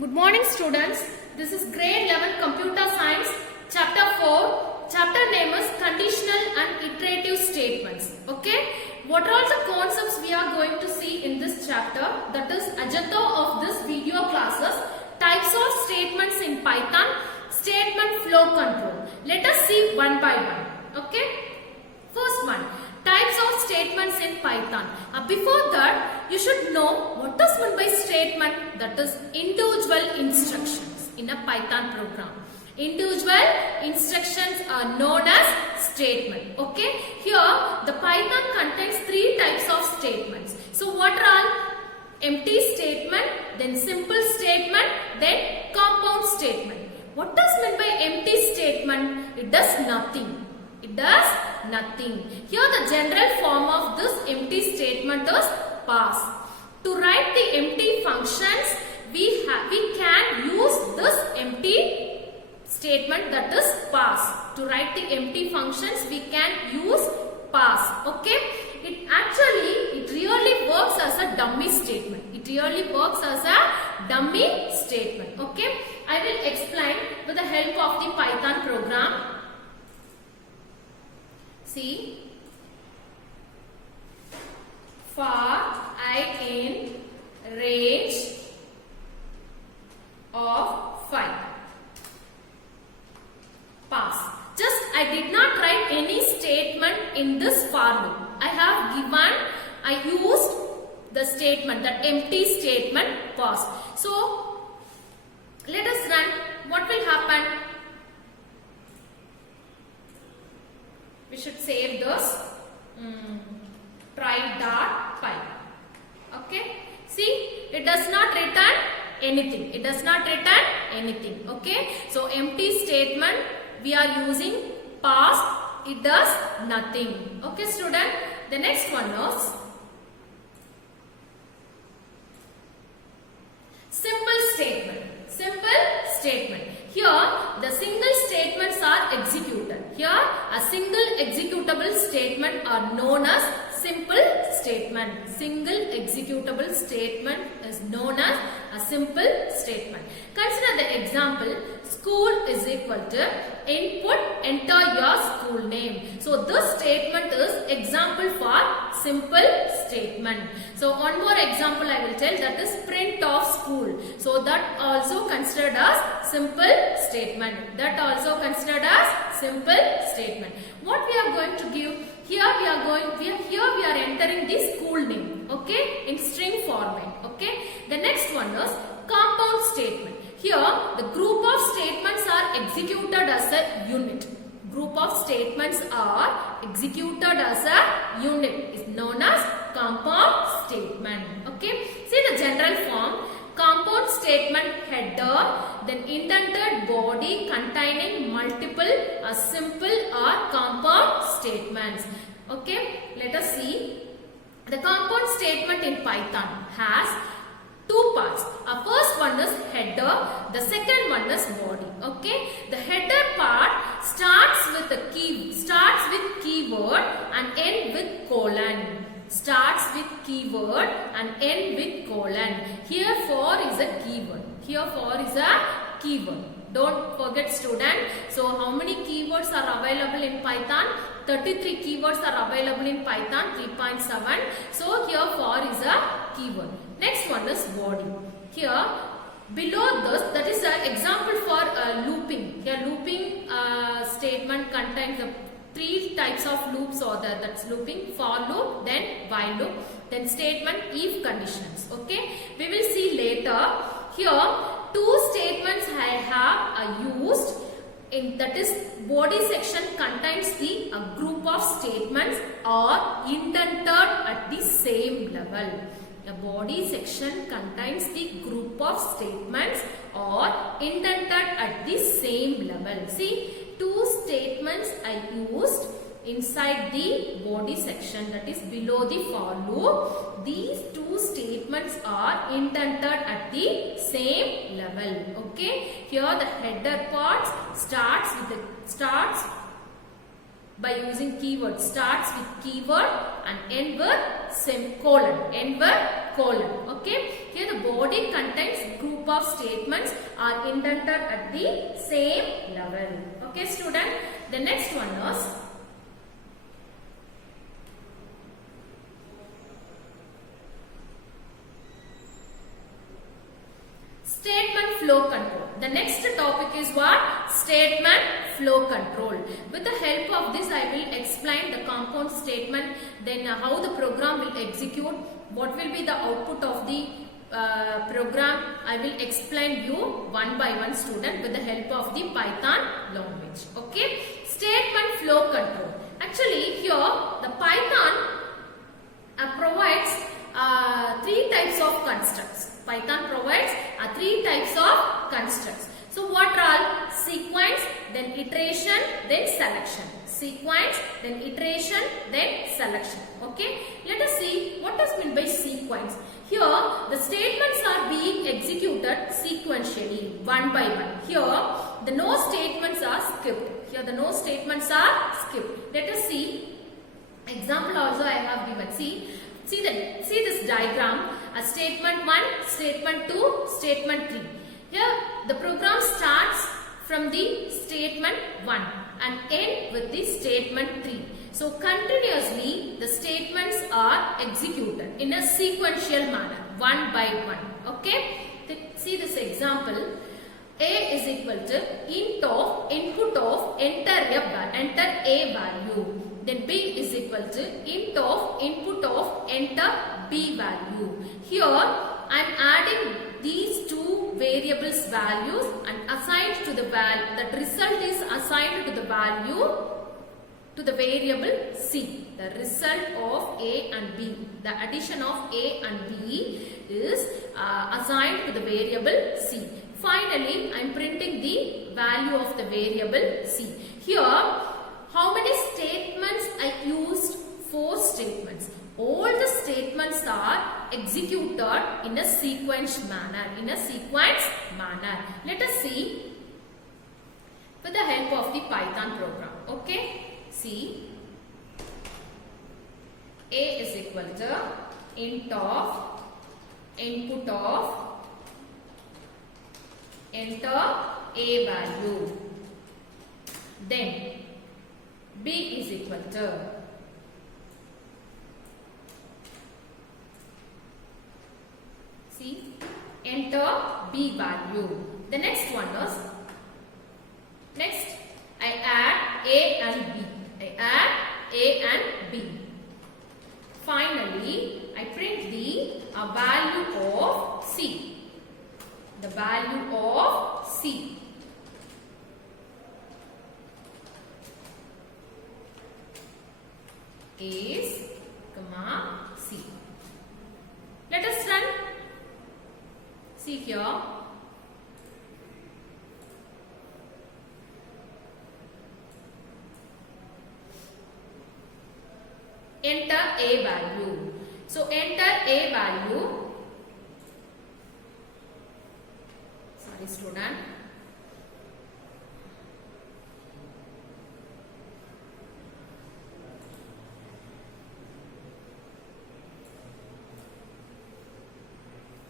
Good morning students. This is grade 11 computer science chapter 4. Chapter name is conditional and iterative statements. Okay. What are all the concepts we are going to see in this chapter? That is agenda of this video classes. Types of statements in Python. Statement flow control. Let us see one by one. Okay. First one. Types of statements in Python. Before that, you should know what is meant by statement. That is individual instructions in a Python program. Individual instructions are known as statement. Okay. Here, the Python contains three types of statements. So, what are all? Empty statement, then simple statement, then compound statement. What is meant by empty statement? It does nothing. It does nothing. Here the general form of this empty statement is pass. To write the empty functions, we can use this empty statement, that is pass. To write the empty functions, we can use pass. Okay. It really works as a dummy statement. It really works as a dummy statement. Okay. I will explain with the help of the Python program. See, for I in range of 5. Pass. Just I did not write any statement in this for loop. I used the statement, the empty statement pass. So, let us run. What will happen? We should save this try.py. Okay. See, it does not return anything. It does not return anything. Okay. So, empty statement we are using pass. It does nothing. Okay, student. The next one is simple statement. Simple statement. Here, the single statements are executed. Here, a single executable statement are known as simple statement. Single executable statement is known as a simple statement. Consider the example. School is equal to input, enter your school name. So, this statement is example for simple statement. So, one more example I will tell, that is print of school. So, that also considered as simple statement. That also considered as simple statement. What we are going to give? Here we are entering the school name. Okay, in string format. Okay. The next one is compound statement. Here, the group of statements are executed as a unit. Group of statements are executed as a unit. Is known as compound statement. Okay. See the general form. Compound statement header, then indented body containing multiple simple or compound statements. Okay. Let us see. The compound statement in Python has two parts. First one is header, the second one is body. Okay, the header part starts with keyword and end with colon. Starts with keyword and end with colon. Here for is a keyword. Here for is a keyword. Don't forget, student. So how many keywords are available in Python? 33 keywords are available in Python 3.7. So here for is a keyword. Next one is body. Here below this, that is an example for looping. Here looping statement contains the three types of loops are there. That's looping, for loop, then while loop, then statement if conditions. Okay. We will see later. Here two statements I have used. That is body section contains the group of statements are indented at the same level. The body section contains the group of statements or indented at the same level. See, two statements I used inside the body section, that is below the for loop. These two statements are indented at the same level. Okay. Here the header part starts by using keyword. Starts with keyword and end with semicolon. End with colon. Okay. Here the body contains group of statements are indented at the same level. Okay, student. The next one is statement flow control. The next topic is what? Statement flow control. With the help of this, I will explain the compound statement, then how the program will execute, what will be the output of the program. I will explain you one by one, student, with the help of the Python language. Okay. Statement flow control. Actually, here the Python provides three types of constructs. Python provides three types of constructs. So what are all? Sequence, then iteration, then selection. Sequence, then iteration, then selection. Okay. Let us see what is meant by sequence. Here the statements are being executed sequentially, one by one. Here the no statements are skipped. Here the no statements are skipped. Let us see. Example also I have given. See this diagram. Statement 1, statement 2, statement 3. Here the program starts from the statement 1 and end with the statement 3. So continuously the statements are executed in a sequential manner, one by one. Okay. See this example. A is equal to int of input of enter A value. Then B is equal to int of input of enter B value. Here I am adding these two variables values and assigned to the value. That result is assigned to the value to the variable C. The result of A and B. The addition of A and B is assigned to the variable C. Finally, I am printing the value of the variable C. Here, how many statements I used? 4 statements. All the statements are executed in a sequence manner. Let us see with the help of the Python program. Okay. See. A is equal to int of input of enter A value. Then B is equal to enter B value. The next one is I add A and B. Finally, I print the value of C. The value of C. Is, C. Let us run. See here. Enter A value. So enter A value. Sorry, student.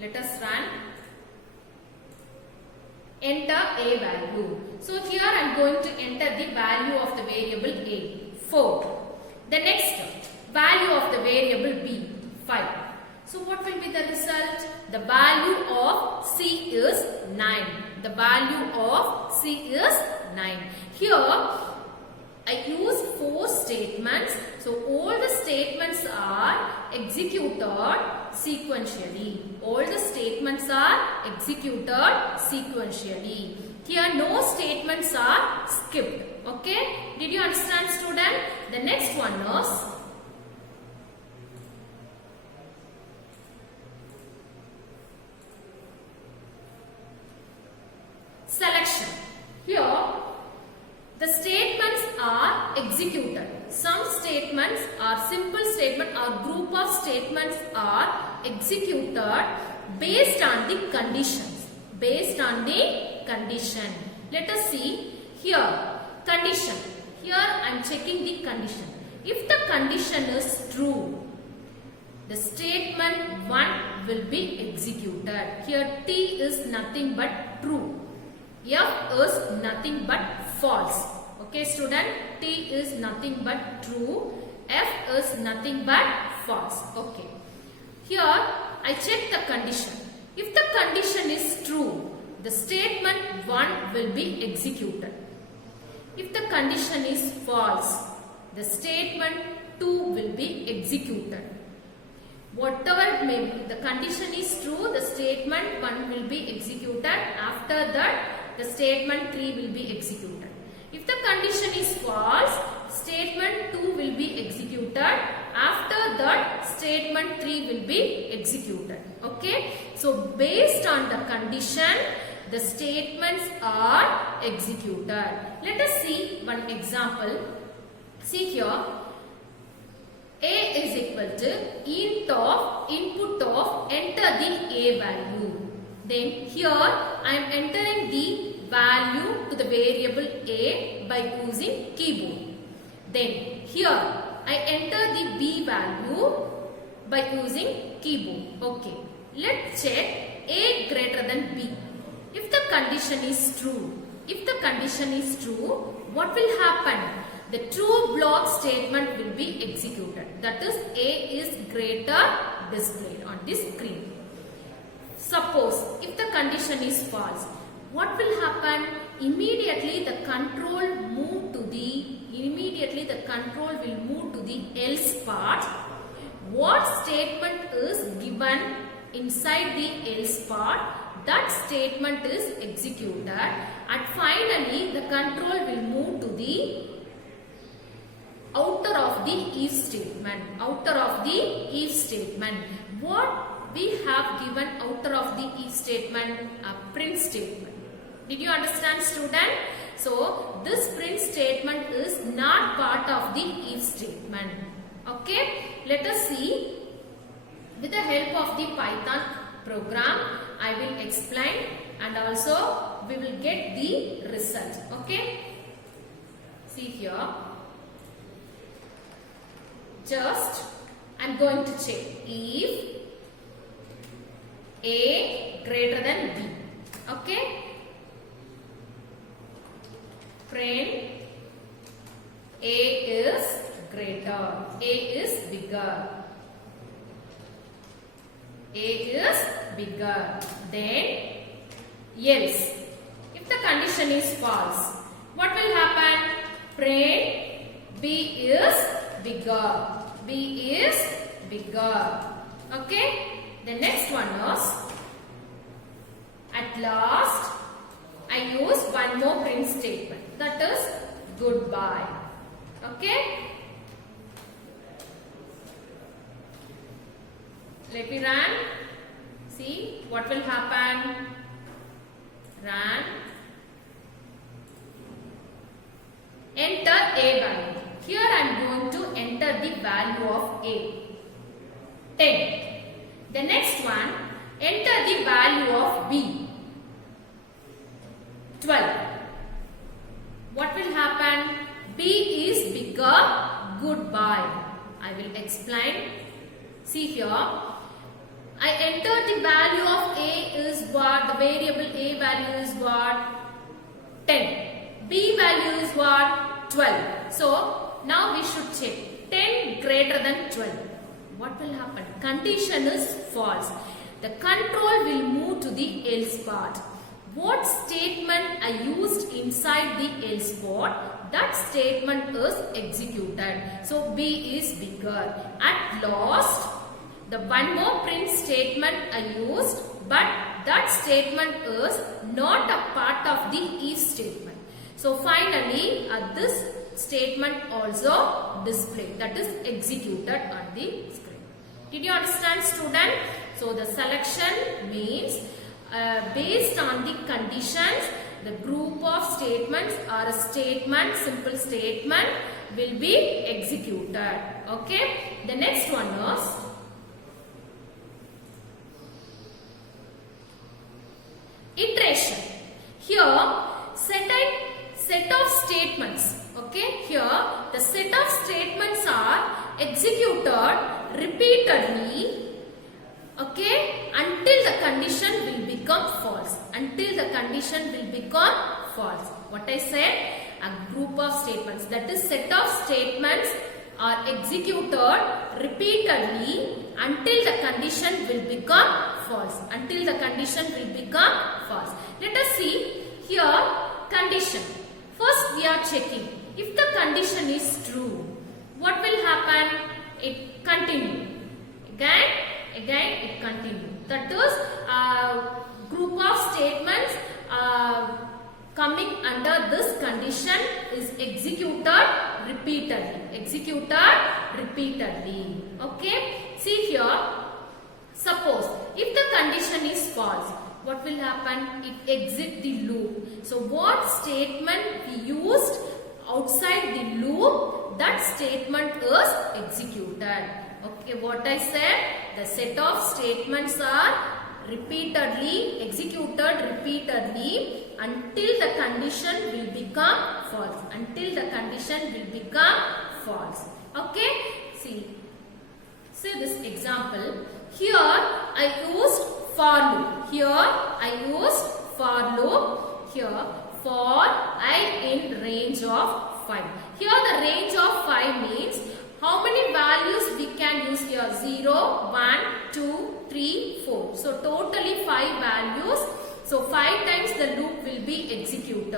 Let us run. Enter A value. So here I am going to enter the value of the variable A, 4. The next value of the variable B, 5. So what will be the result? The value of C is 9. The value of C is 9. Here I use 4 statements. So all the statements are executed sequentially. All the statements are executed sequentially. Here no statements are skipped. Okay? Did you understand, student? The next one is selection. Here the statements are executed. Some statements are simple statement or group of statements are executed based on the conditions. Based on the condition. Let us see here. Condition. Here I am checking the condition. If the condition is true, the statement 1 will be executed. Here T is nothing but true. F is nothing but false. Okay student, T is nothing but true. F is nothing but false. Okay. Here I check the condition. If the condition is true, the statement 1 will be executed. If the condition is false, the statement 2 will be executed. Whatever it may be, the condition is true, the statement 1 will be executed. After that, the statement 3 will be executed. If the condition is false, statement 2 will be executed. After that, statement 3 will be executed. Okay. So, based on the condition, the statements are executed. Let us see one example. See here. A is equal to int of input of enter the A value. Then here I am entering the value to the variable A by using keyboard. Then here I enter the B value by using keyboard. Okay. Let's check A greater than B. If the condition is true, what will happen? The true block statement will be executed. That is, A is greater displayed on this screen. Suppose if the condition is false, what will happen? Immediately the control will move to the else part. What statement is given inside the else part, that statement is executed, and finally the control will move to the outer of the if statement. What we have given outer of the if statement? A print statement. Did you understand, student? So this print statement is not part of the if statement. Okay. Let us see. With the help of the Python program, I will explain, and also we will get the result. Okay. See here. Just I am going to check if A greater than B. Okay. Print A is greater, A is bigger. Then else. If the condition is false, what will happen? Print B is bigger. Okay. The next one is, at last I use one more print statement, that is goodbye. Okay. Let me run. See what will happen. Run. Enter A value. Here I am going to enter the value of A. 10. The next one, enter the value of B. 12. What will happen? B is bigger. Goodbye. I will explain. See here. I enter the value of A is what? The variable A value is what? 10. B value is what? 12. So, now we should check. 10 greater than 12. What will happen? Condition is false. The control will move to the else part. What statement I used inside the else part, that statement is executed. So, B is bigger. At last, the one more print statement I used, but that statement is not a part of the if statement. So finally, this statement also displayed, that is executed on the screen. Did you understand, student? So the selection means based on the conditions, the group of statements or a statement, simple statement will be executed. Okay. The next one is iteration. Here set of statements. Okay. Okay, here the set of statements are executed repeatedly, okay, until the condition will become false. Until the condition will become false. What I said? A group of statements, that is set of statements are executed repeatedly until the condition will become false. Until the condition will become false. Let us see here condition. First we are checking if the condition is true. What will happen? It continue. Again it continue. That is group of statements coming under this condition is executed repeatedly. Okay. See here. Suppose if the condition is false, what will happen? It exit the loop. So what statement we used outside the loop, that statement is executed. Okay, what I said? The set of statements are executed repeatedly until the condition will become false. Until the condition will become false. Okay? See this example. Here I used for loop. Here I used for loop. Here for I in range of 5. Here the range of 5 means how many values we can use here? 0, 1, 2, 3, 4. So totally 5 values. So 5 times the loop will be executed.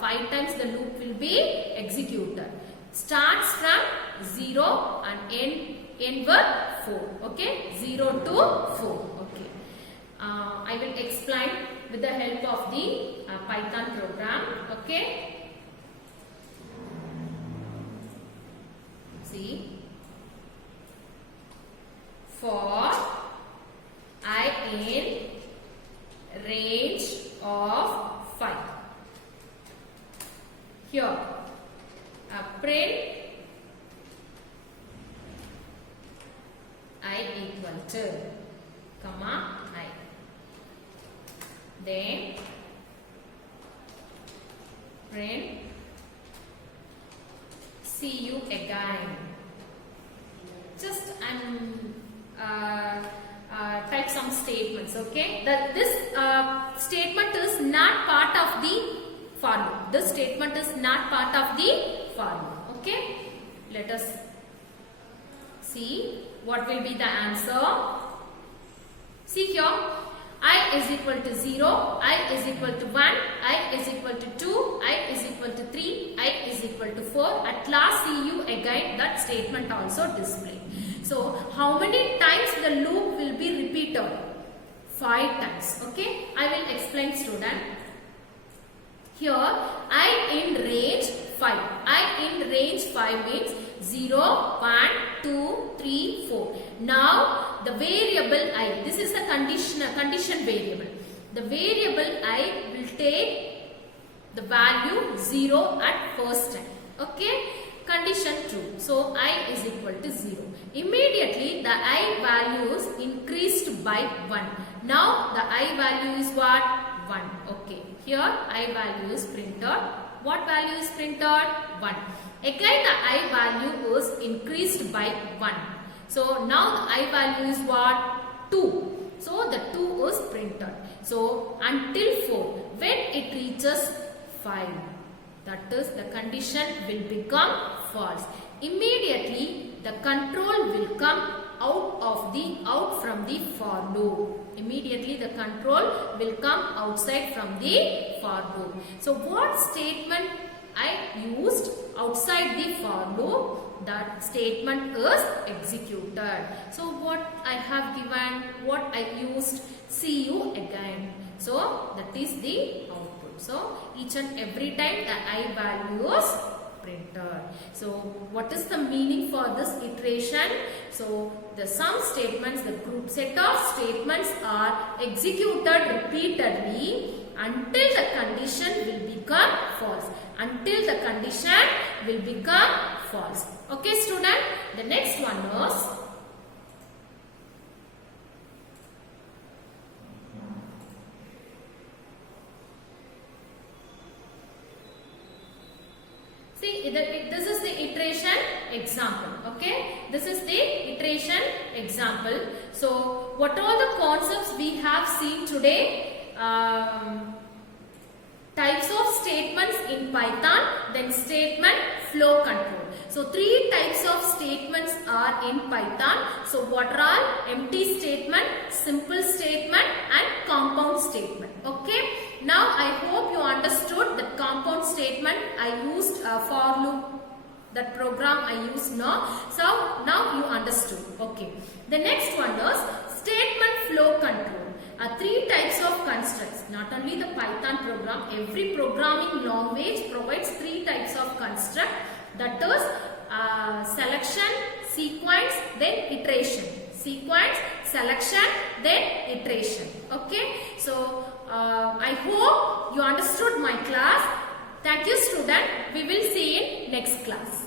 5 times the loop will be executed. Starts from 0 and end with 4. Okay, 0 to 4. Okay. I will explain with the help of the Python program. Okay. See, for I in range of 5. Here, print I equal to, comma, I. Then print see you again. Just type some statements. Okay, this statement is not part of the for loop. This statement is not part of the for loop. Okay, let us see what will be the answer. See here, I is equal to 0, I is equal to 1, I is equal to 2, I is equal to 3, I is equal to 4. At last see you again, that statement also displayed. So how many times the loop will be repeated? 5 times. Okay, I will explain, student. Here I in range 5. I in range 5 means 0, 1, 2, 3, 4. Now the variable I, this is the condition variable. The variable I will take the value 0 at first time. Okay, condition true. So I is equal to 0. Immediately the I value is increased by 1. Now the I value is what? 1. Okay, here I value is printed. What value is printed? 1. Again the I value is increased by 1. So now the I value is what? 2. So the 2 is printed. So until 4. When it reaches 5, that is the condition will become false. Immediately the control will come out from the for loop. Immediately the control will come outside from the for loop. So what statement I used outside the for loop, that statement is executed. So what I have given, what I used, see you again. So that is the output. So each and every time the I value is printed. So what is the meaning for this iteration? So the sum statements, the group set of statements are executed repeatedly until the condition will become false. Until the condition will become false. Okay, student. The next one is see this is the iteration example. Okay, this is the iteration example. So what are the concepts we have seen today? Types of statements in Python, then statement flow control. So 3 types of statements are in Python. So what are all? Empty statement, simple statement and compound statement. Okay. Now I hope you understood that compound statement I used for loop, that program I used now. So now you understood. Okay. The next one is statement flow control. 3 types of constructs. Not only the Python program, every programming language provides 3 types of construct. That is selection, sequence, then iteration. Sequence, selection, then iteration. Okay. So I hope you understood my class. Thank you, student. We will see in next class.